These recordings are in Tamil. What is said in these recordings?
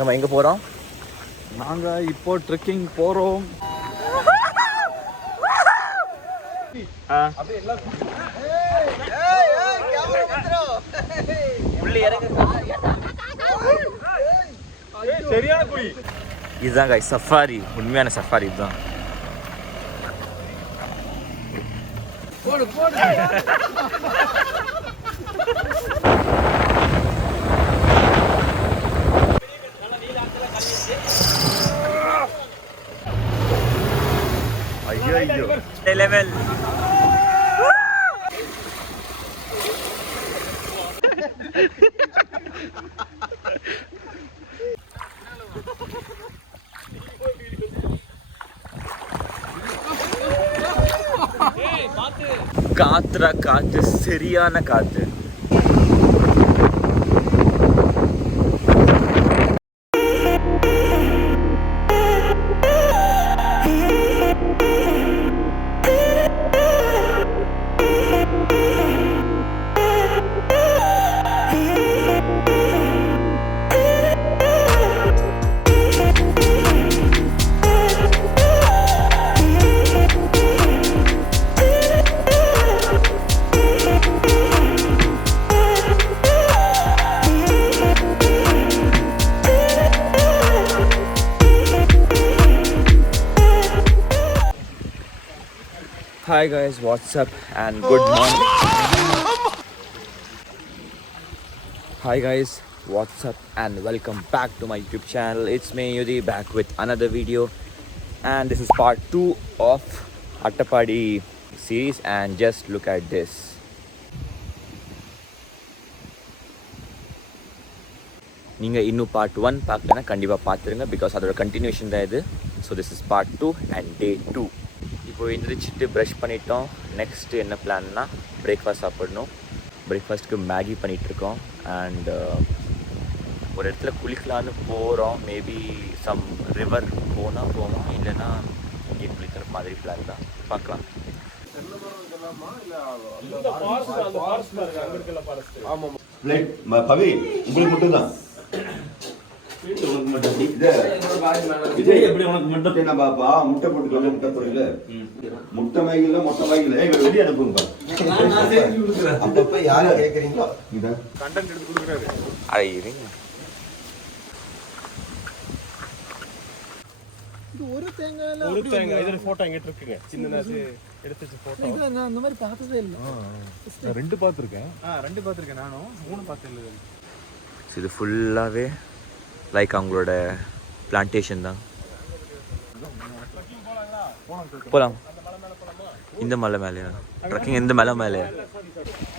நம்ம எங்கே போகிறோம்? நாங்கள் இப்போ ட்ரெக்கிங் போகிறோம். இதுதான் guys சஃபாரி, உண்மையான சஃபாரி இதுதான். ஐயோ லெவல் காத்து சரியான காத்து. Hi guys, what's up and good morning. Hi guys, what's up and welcome back to my YouTube channel. It's me Yudi back with another video, and this is part 2 of Attapadi series. And just look at this. நீங்கள் இன்னும் பார்ட் 1 பார்க்கலன்னா கண்டிப்பாக பார்த்துருங்க, பிகாஸ் அதோட கண்டினியூஷன் தான் இது. So this is part 2 and day 2. இப்போ எழுந்திரிச்சிட்டு ப்ரஷ் பண்ணிட்டோம். நெக்ஸ்ட்டு என்ன பிளான்னா பிரேக்ஃபாஸ்ட் சாப்பிடணும். பிரேக்ஃபாஸ்ட்டுக்கு மேகி பண்ணிகிட்ருக்கோம். அண்ட் ஒரு இடத்துல குளிக்கலான்னு போகிறோம். மேபி சம் ரிவர் போனால் போவோம், இல்லைன்னா இங்கே குளிக்கிற மாதிரி பிளான் தான். பார்க்கலாம். பவி உங்களுக்கு மட்டும் தான் முட்டை போட்டுக்கலாம். முட்டை பொரியல முட்டை வாங்கில மொட்டை வாங்கில வெளியே அனுப்புங்க. அப்பப்ப யாரு கேக்குறீங்களோ கண்டென்ட் எடுத்து கொடுக்குறாரு. ஒரு தேங்காய் இதுல போட்டோ எங்கிட்ட இருக்குங்க. சின்னதாச்சு எடுத்து வச்ச போட்டோ நான் அந்த மாதிரி பார்த்ததே இல்ல. நான் 2 பார்த்திருக்கேன். 2 பார்த்திருக்கேன். நானும் 3 பார்த்தேன். இது ஃபுல்லாகவே லைக் அவங்களோட பிளான்டேஷன் தான். போகலாம். இந்த மலை மேலேயா ட்ரக்கிங்? இந்த மலை மேலே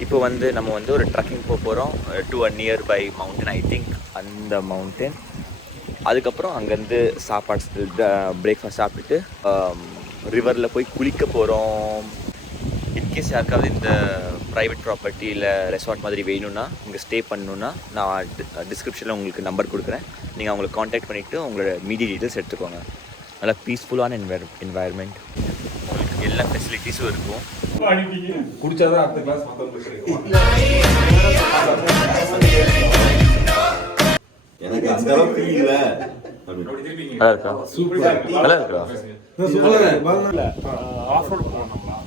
இப்போ நம்ம ஒரு ட்ரக்கிங் போகிறோம் to a nearby mountain. I think அந்த மவுண்டன். அதுக்கப்புறம் அங்கேருந்து சாப்பாடு பிரேக்ஃபாஸ்ட் சாப்பிட்டுட்டு ரிவரில் போய் குளிக்க போகிறோம். இன்கேஸ் யாருக்காவது இந்த ப்ரைவேட் ப்ராப்பர்ட்டி இல்லை ரெசார்ட் மாதிரி வேணும்னா, இங்கே ஸ்டே பண்ணணுன்னா நான் டிஸ்கிரிப்ஷனில் உங்களுக்கு நம்பர் கொடுக்குறேன். நீங்கள் அவங்களுக்கு காண்டாக்ட் பண்ணிவிட்டு உங்களோட மீடியா டீட்டெயில்ஸ் எடுத்துக்கோங்க. நல்லா பீஸ்ஃபுல்லான என்வாயர்மெண்ட், உங்களுக்கு எல்லா ஃபெசிலிட்டிஸும் இருக்கும். குடிச்சாதான் அடுத்த கிளாஸ் எனக்கு அந்த அளவுக்கு இல்ல. நல்லா இருக்கா? நல்லா இருக்கா? ஆஃப் ரோட் போகலாம்.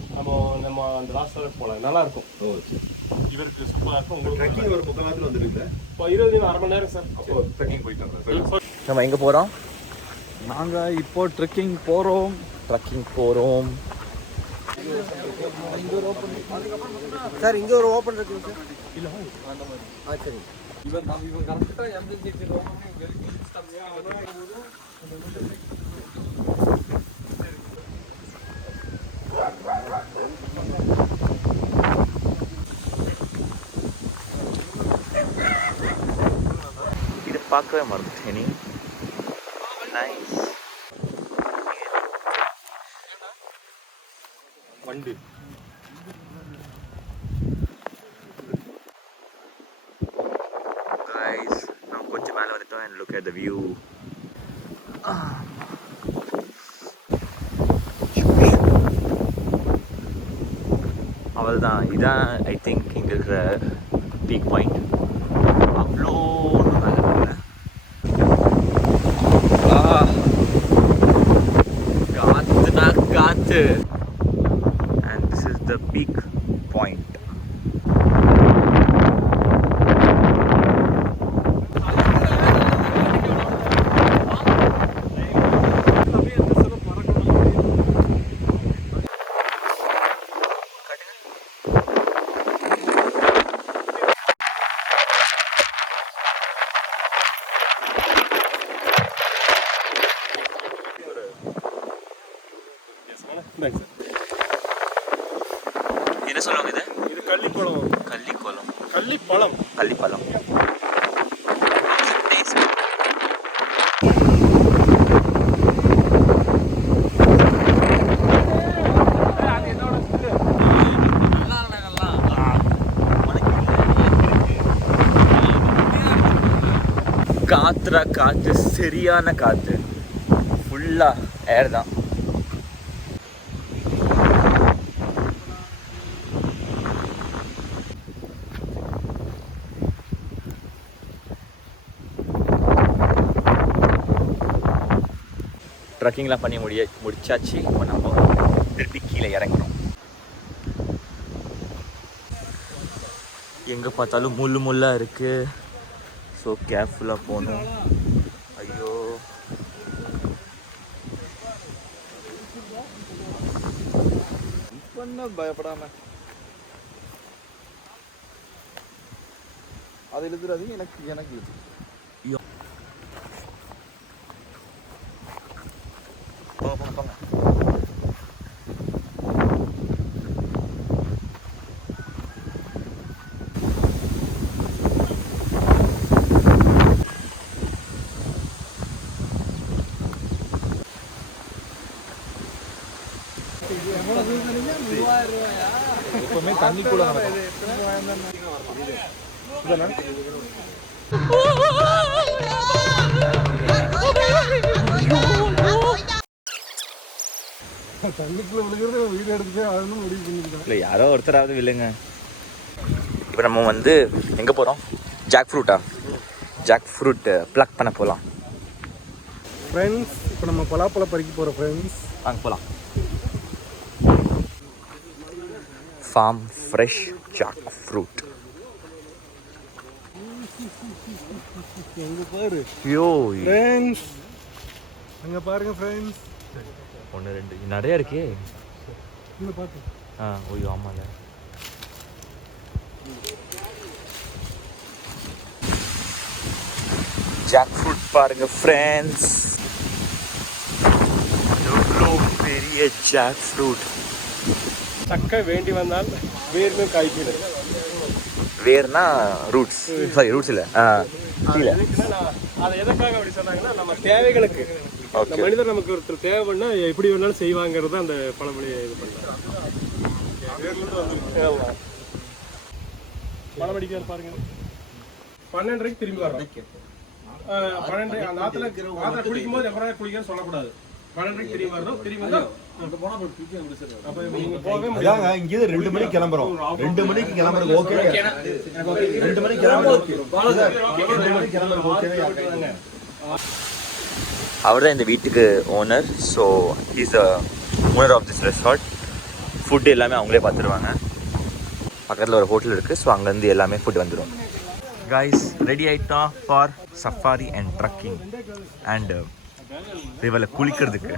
நம்ம அந்த லாஸ்ட் வரை போகலாம். நல்லா இருக்கும். இவருக்கு சூப்பராக இருக்கும். உங்களுக்கு ட்ரெக்கிங் ஒரு பக்கத்தில் வந்துருக்கு. இப்போ 20 அரை மணி நேரம் சார். அப்போ ட்ரெக்கிங் போயிட்டு வந்தேன். நம்ம எங்கே போகிறோம்? நாங்கள் இப்போ ட்ரெக்கிங் போகிறோம். சார் இங்கே ஒரு ஓப்பன் இருக்குங்க சார். இல்லை சரி. இவன் கரெக்டாக எமர்ஜென்சி எக்ஸிட் இது பார்க்கவே மறந்துட்டேன். நீ நைஸ் வண்டு. guys, நான் கொஞ்சம் மேலே வந்துட்டோம். and look at the view. அவ்வளோதான். இதான் ஐ திங்க் இங்கே இருக்கிற பீக் பாயிண்ட். அவ்வளோ நல்லா இருக்குல்ல. என்ன சொல்லுவாங்க இது? இது கள்ளிப்பழம். கள்ளிக்கோலம். கள்ளிப்பழம். கள்ளிப்பழம். காத்துரா காற்று, சரியான காற்று, ஃபுல்லாக ஏர் தான். ட்ரக்கிங்லாம் பண்ணி முடிச்சாச்சு. இப்போ நம்ம திருப்பி கீழே இறங்குறோம். எங்கே பார்த்தாலும் முள்ளாக இருக்குது. ஸோ கேர்ஃபுல்லாக போகணும். ஐயோ, பண்ண பயப்படாம அது இழுத்துறாது. எனக்கு இழுத்து போங்க போங்க போங்க. எப்பவுமே தண்ணி கூட தண்ணிக்குள்ள விழுகிறது வீடியோ எடுத்து அதுன்னு முடிவு பண்ணிருக்கேன். இல்லை, யாரோ ஒருத்தராவது வில்லுங்க. இப்போ நம்ம வந்து எங்கே போகிறோம்? ஜாக் ஃப்ரூட் ப்ளக் பண்ண போகலாம். ஃப்ரெண்ட்ஸ், இப்போ நம்ம பலாப்பழம் பறிக்க போகிறோம் ஃப்ரெண்ட்ஸ். வாங்க போகலாம். Farm fresh jackfruit. எங்க பாரு ஐயோ, ஃப்ரெண்ட்ஸ், அங்கே பாருங்க ஃப்ரெண்ட்ஸ். 1 2 நிறைய இருக்கே. இங்கே பார்த்து. ஐயோ ஆமாம்ல. ஜாக் ஃப்ரூட் பாருங்க ஃப்ரெண்ட்ஸ், எவ்வளோ பெரிய ஜாக் ஃப்ரூட். சக்கை வேண்டி வந்தால் வேர்னு காய்க்கிறது. வேர்னா ரூட்ஸ், சாரி ரூட்ஸ் இல்லை, கீழே. அதை எதுக்காக அப்படி சொன்னாங்கன்னா, நம்ம தேவைகளுக்கு இந்த மனிதர் நமக்கு ஒருத்தர் தேவைன்னா எப்படி வேணாலும் செய்வாங்கிறது அந்த பழமொழியை இது பண்ணலாம். பழம் அடிக்கிறார் பாருங்க. 12:30 திரும்பி வரோம். 12 அந்த ஆத்துல குளிக்கும் போது எப்பறம் குளிக்கன்னு சொல்லக்கூடாது. 12:30 திரும்பி வரணும். திரும்பி வந்தா அப்ப நீங்க போகவே முடியாது. இங்க 2 மணிக்கு கிளம்புறோம். 2 மணிக்கு கிளம்புறது ஓகே. 2 மணிக்கு கிளம்புறது ஓகே. 2 மணிக்கு கிளம்புறது ஓகே. அவர் தான் இந்த வீட்டுக்கு owner. So is a owner of this resort. Food எல்லாமே அவங்களே பார்த்துருவாங்க. பக்கத்தில் ஒரு ஹோட்டல் இருக்குது. ஸோ அங்கேருந்து எல்லாமே ஃபுட் வந்துடும். கைஸ், ரெடி ஆகிட்டோம் for safari and trekking and ரிவரில் குளிக்கிறதுக்கு.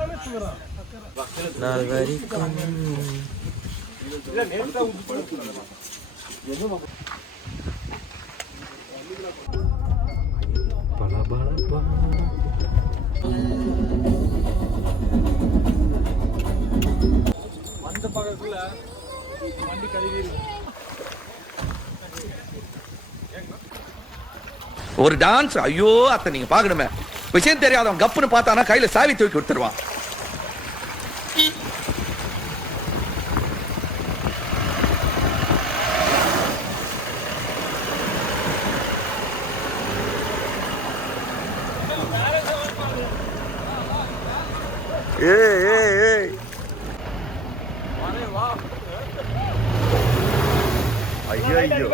அந்த பக்கத்துல வண்டி கழுவி ஒரு டான்ஸ். ஐயோ அத்தை, நீங்க பாக்கணுமே. விஷயம் தெரியாதவன் கப்புன்னு பார்த்தானா கையில சாவி தூக்கி கொடுத்துருவான். ஐயோ,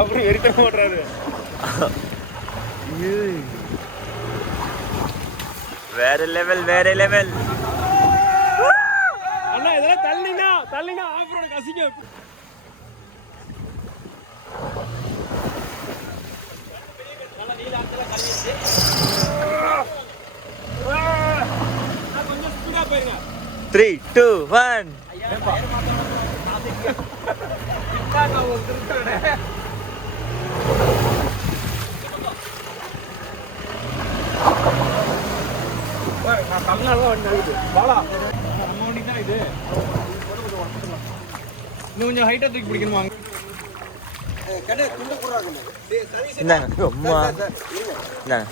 அப்புறம் எரிக்க மாட்டாரு. வேற லெவல், வேற லெவல். அண்ணா இதெல்லாம் தள்ளினா ஆஃப்ரோட கசிங்க. கொஞ்சம் ஸ்பீடா போயிருங்க. 3 2 1. வாடா நம்ம வண்டி தான் இது. இன்னும் கொஞ்சம் ஹைட்டா தூக்கி பிடிக்கணுமா? இந்தாங்க அம்மா இந்தாங்க.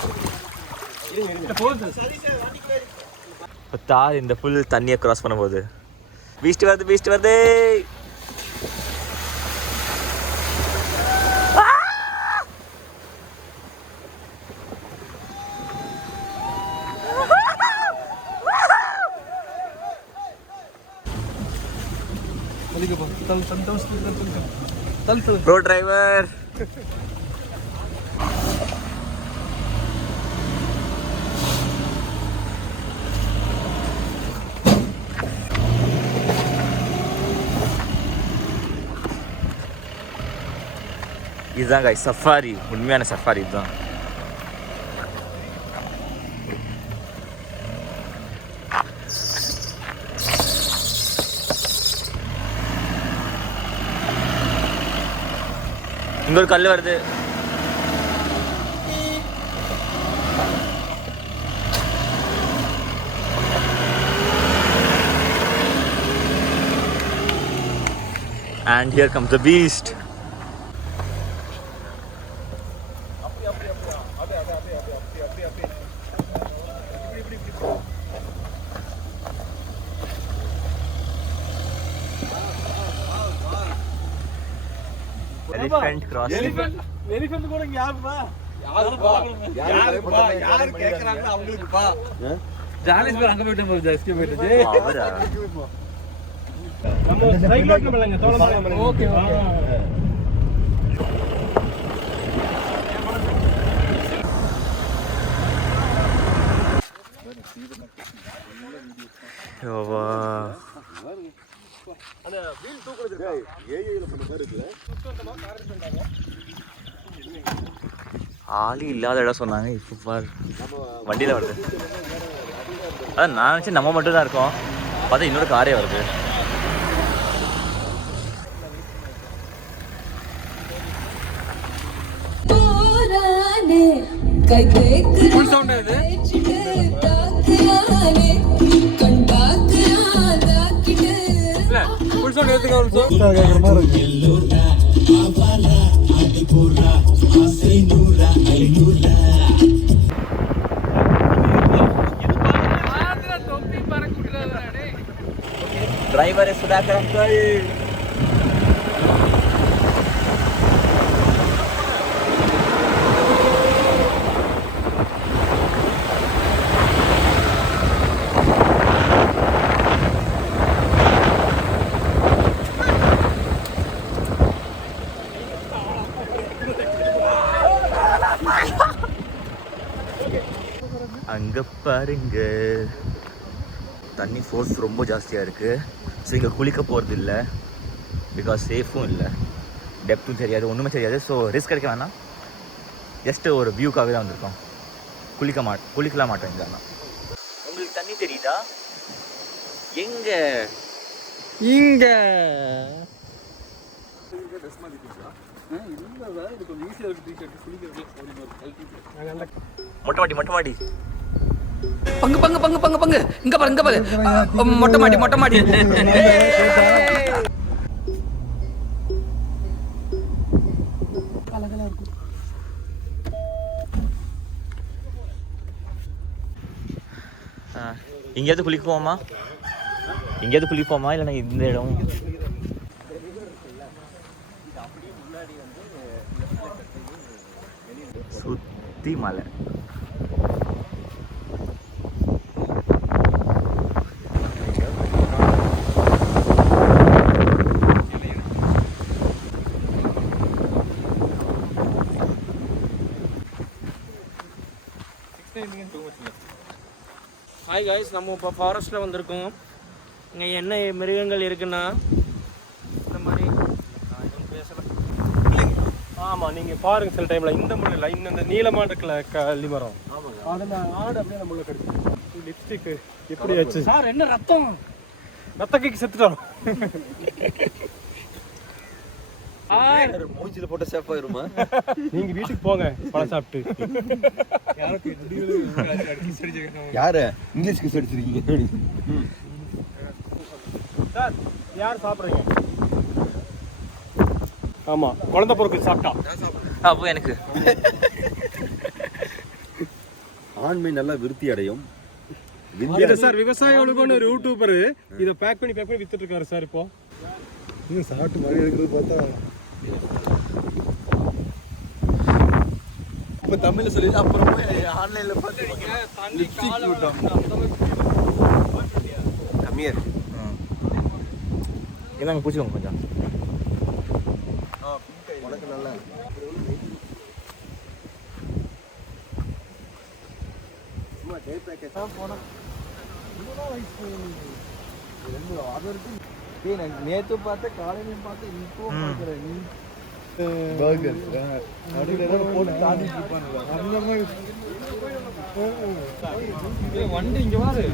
இப்போ தார் இந்த ஃபுல் தண்ணியை கிராஸ் பண்ணும்போது பீஸ்ட் வருது. ப்ரோ டிரைவர் இதுதான் guys சஃபாரி, உண்மையான சஃபாரி இதுதான். இங்க ஒரு கல் வருது. And here comes the beast. Elephant crossing. Elephant கூட இங்க யாருப்பா? யாரு கேக்குறாங்களோ அவங்களுக்குப்பா. ஜாலிஸ்பர் அங்க போயிட்டு போகுது, எஸ்கே போயிட்டு. அவரா? நம்ம சைக்கிள் ஓட்டணும் இல்லங்க, தோளம். ஓகே. யோவா. அந்த வீல் தூக்குறது ஏஐல பண்ண மாதிரி இருக்குல. ஆளி இல்லாத இடம் சொன்னாங்க. இப்போ பார் வண்டியில் வருது. அதான் நான் நினச்சி நம்ம மட்டும் தான் இருக்கோம், பார்த்தா இன்னொரு காரே வருது. ஃபுல் சவுண்ட் இது. இல்ல ஃபுல் சவுண்ட் ஏத்துங்க ஒரு நிமிஷம். கேக்குற மாதிரி இருக்கு. Driver Sudhakar uncle. அங்கே பாருங்க தண்ணி ஃபோர்ஸ் ரொம்ப ஜாஸ்தியாக இருக்குது. ஸோ இங்கே குளிக்க போகிறது இல்லை, பிகாஸ் சேஃபும் இல்லை, டெப்த்தும் தெரியாது, ஒன்றுமே தெரியாது. ஸோ ரிஸ்க் எடுக்க வேணாம், ஜஸ்ட்டு ஒரு வியூக்காகவே தான் வந்திருக்கோம். குளிக்கலாம் மாட்டோம் இங்கே. ஆனால் உங்களுக்கு தண்ணி தெரியுதா? எங்கே? இங்கே மொட்டை மாடி பங்கு பங்கு பங்கு பங்கு பங்கு இங்க பாரு மொட்டை மாடி எங்கேயாவது குளிப்போமா இல்லைன்னா இந்த இடம் சுத்தி மலை. ஹாய் காய்ஸ், நம்ம இப்போ ஃபாரஸ்ட்டில் வந்திருக்கோம். இங்கே என்ன மிருகங்கள் இருக்குன்னா இந்த மாதிரி பேசலாம். ஆமாம், நீங்கள் பாருங்கள் சில டைமில் இந்த முறையில் இந்த நீளமாக இருக்கல கள்ளி மரம், அதில் ஆடு அப்படியே நம்மள கடிச்சு லிப்ஸ்டிக்கு எப்படி ஆச்சு சார்? என்ன ரத்தம்? ரத்தக்கைக்கு செத்துட்டோம். மூஞ்சில போட்ட சேஃப் ஆயிருமா? நீங்க வீட்டுக்கு போங்க பழம் சாப்பிட்டு. யாரு இங்கிலீஷ் கிஸ் அடிச்சிருக்கீங்க? சார் யார் சாப்பிடுறீங்க? ஆமா குழந்தை பொறுக்கு சாப்பிட்டா அப்போ எனக்கு ஆண்மை நல்லா விருத்தி அடையும். இது சார் விவசாய ஒழுங்குன்னு ஒரு யூடியூபர் இதை பேக் பண்ணி வித்துட்டு இருக்காரு சார். இப்போ சாப்பிட்டு மழை எடுக்கிறது பார்த்தா இப்ப தமிழ்ல சொல்லி அப்புறம் போய் ஆன்லைன்ல பாத்துறீங்க. கம்மியா இருக்கு. என்னங்க பிடிச்சிக்கோங்க கொஞ்சம். உனக்கு நல்லா சும்மா டே பேக்கேஜ் தான் போனா. நேத்து பார்த்த காலையிலும் பார்த்து இப்போ பார்க்குறேன். நீ பர்கர் நடுவில் ஏதோ போட்டு தாண்டி வண்டி இங்க வாரு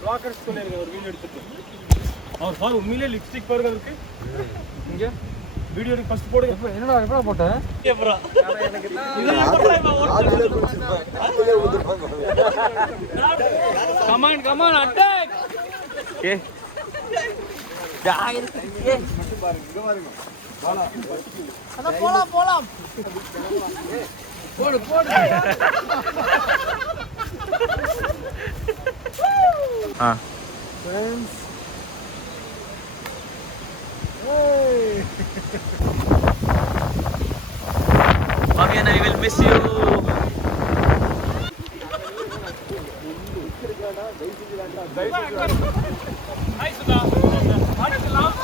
பிளாக்கர்ஸ் சொல்லிருக்க ஒரு வீடியோ எடுத்துட்டு அவர் சார் உண்மையிலேயே லிப்ஸ்டிக் பாருங்க இருக்கு இங்க வீடியோ எடுத்து ஃபர்ஸ்ட் போடுங்க. என்னடா எப்படா போட்டேன்? Come on attack. ஓகே போலாம் போடு Fabian, I will miss you. Hi Sudha அடிக்கலாம்.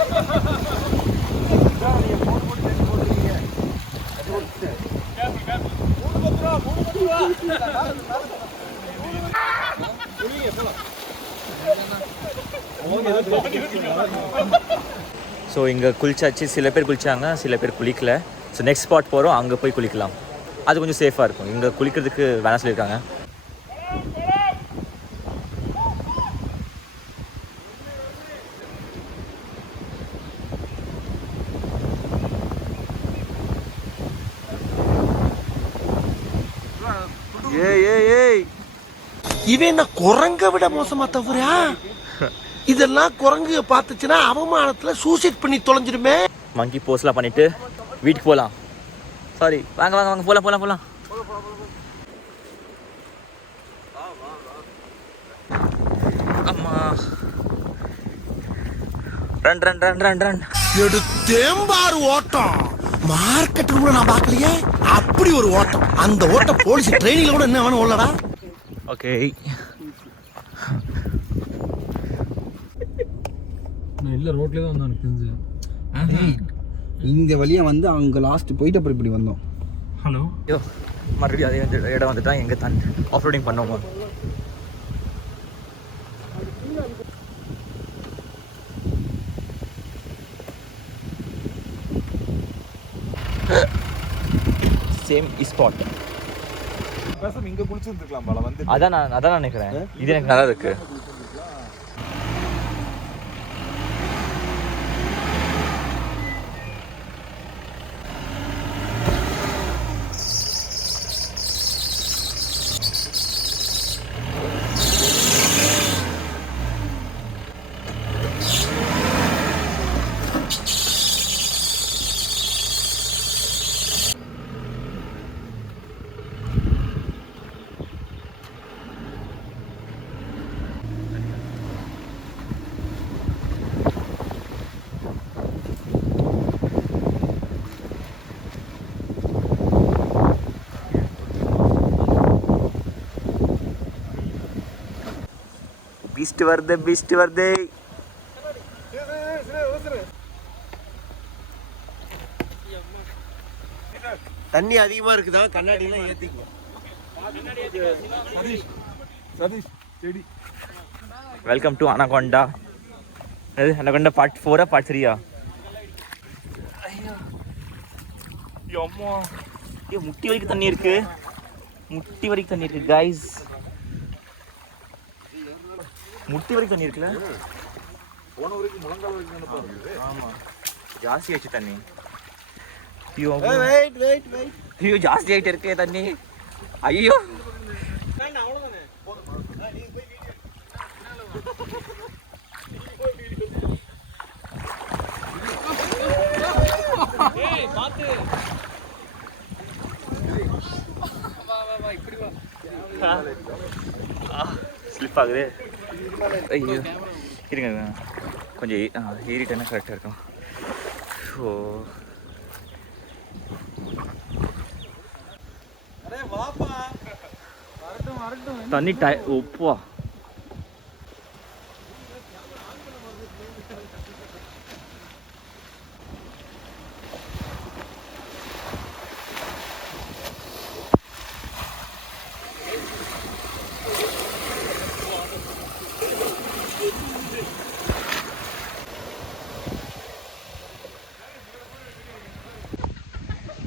ஸோ இங்கே குளிச்சாச்சு. சில பேர் குளிச்சாங்க, சில பேர் குளிக்கல. ஸோ நெக்ஸ்ட் ஸ்பாட் போகிறோம், அங்கே போய் குளிக்கலாம். அது கொஞ்சம் சேஃபாக இருக்கும். இங்கே குளிக்கிறதுக்கு வேணாம் சொல்லியிருக்காங்க. ஏய் இவன் என்ன குரங்க விட மோசமா தவிரா? இதெல்லாம் குரங்கு பார்த்துச்சுன்னா அவமானத்துல சூசைட் பண்ணி தொலைஞ்சிருமே. மங்கி போஸ்லாம் பண்ணிட்டு வீட்டுக்கு போகலாம். சாரி, வாங்க போகலாம். அம்மா ரன். எடுத்தேம்பாரு ஓட்டம். மார்க்கெட் கூட நான் பார்க்கலையே. அப்படி ஒரு ஓட்டம். அந்த ஓட்டம் போலீஸ் ட்ரெயினிங்ல கூட என்ன வேணும் ஓடலடா. ஓகே இல்ல ரோட்லயே தான் வந்தேன் தெரிஞ்சு. இந்த வழியா வந்து அங்க லாஸ்ட் போயிட்டு அப்புறம் இப்படி வந்தோம். ஹலோ ஐயோ, மறுபடியும் அதே இடம் வந்துட்டா. எங்கே தான் ஆஃப் ரோடிங் பண்ணுவோமா? Same spot. பேசாம இங்க குளிச்சிருந்துக்கலாம் போல வந்து. அதான் நான் நினைக்கிறேன். இது எனக்கு நல்லா இருக்கு. பீஸ்ட் வருது. தண்ணி அதிகமா இருக்குதா? கண்ணாடி எல்லாம் ஏத்திக்குவோம். சதீஷ் செடி. Welcome to anaconda. Anaconda part 4 part 3 அம்மா, முட்டி வரைக்கும் தண்ணி இருக்கு கைஸ். முட்டி வரைக்கும் தண்ணி இருக்குல்ல? போன வரைக்கும் முழங்கால் வரைக்கும் பாருங்க. ஆமா, ಜಾಸ್ತಿ ಆಯ್ತು ತನ್ನಿ. ಅಯ್ಯೋ ಜಾಸ್ತಿ ಆಯ್ತು ಇರ್ಕೆ ತನ್ನಿ. ಅಯ್ಯೋ ஸ்லிப் ஆகுது. ஐயோ இருங்க கொஞ்சம் ஏறிட்டேன்னா கரெக்டாக இருக்கும். ஓ தண்ணி உப்புவா.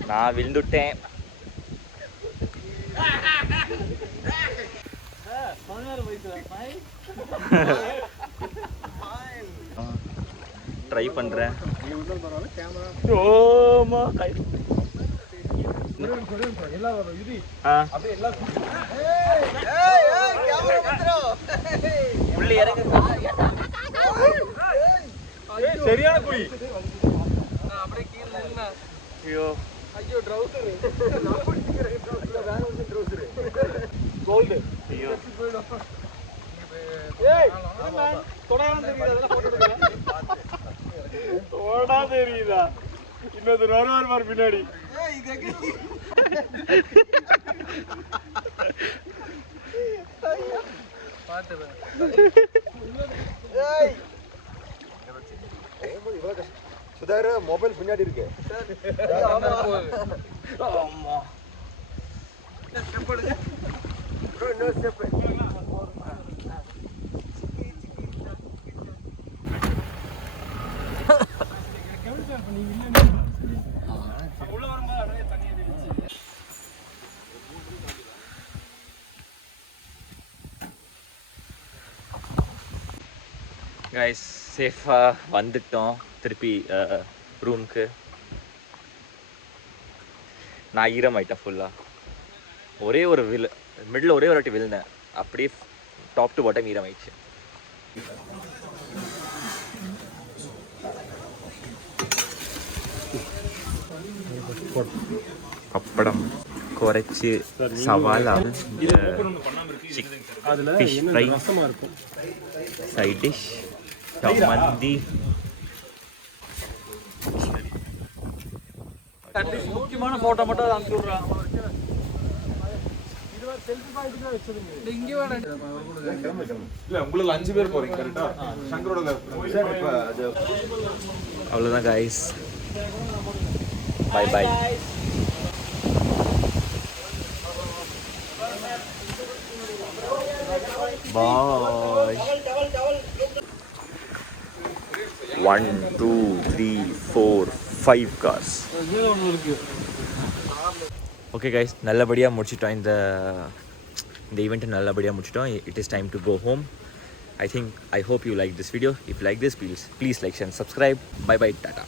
நான் விழுந்துட்டேன். ட்ரை பண்றேன். ஓமா கை உள்ள இறங்க. சரியான குழி. ஐயோ ஐயோ ட்ரவுசர் நான் பிடிக்கிறேன். வேற ஒரு ட்ரவுசர் கோல்ட். ஐயோ ஏய் மேன் தொடாம தெரியுது. அதெல்லாம் போட்டு எடுங்க. ஓடா தெரியுதா? இன்னொரு வருவார் பார் பின்னாடி. ஏய் இது பாத்து ஏய் சுதார மொபைல் பின்னாடி இருக்கு. ஆமா ஸ்டெப் எடுங்க ப்ரோ. இன்னொரு ஸ்டெப். கைஸ் சேஃபாக வந்துட்டோம் திருப்பி ரூமுக்கு. நான் ஈரமாயிட்டேன் ஃபுல்லாக. ஒரே ஒரு மிடில் ஒரே ஒரு வாட்டி விழுந்தேன். அப்படியே டாப் டு பாட்டம் ஈரமாயிடுச்சு. பப்படம் குறைச்சி சவாலாக ஃபிஷ் ஃப்ரை, சைட் டிஷ், மந்தி, முக்கியமான போட்டோ மட்டும் அனுப்பிச்சு விட்றான். இல்ல உங்களுக்கு 5 பேர் போறீங்க கரெக்ட்டா? சங்கரோட அவ்வளோதான் guys. Bye bye. Bye. 1 2 3 4 5 cars. Okay guys, நல்லபடியாக முடிச்சிட்டோம். இந்த ஈவெண்ட்டை நல்லபடியாக முடிச்சிட்டோம். It is time to go home. I hope you like this video. If you like this, please like, share and subscribe. Bye bye, tata.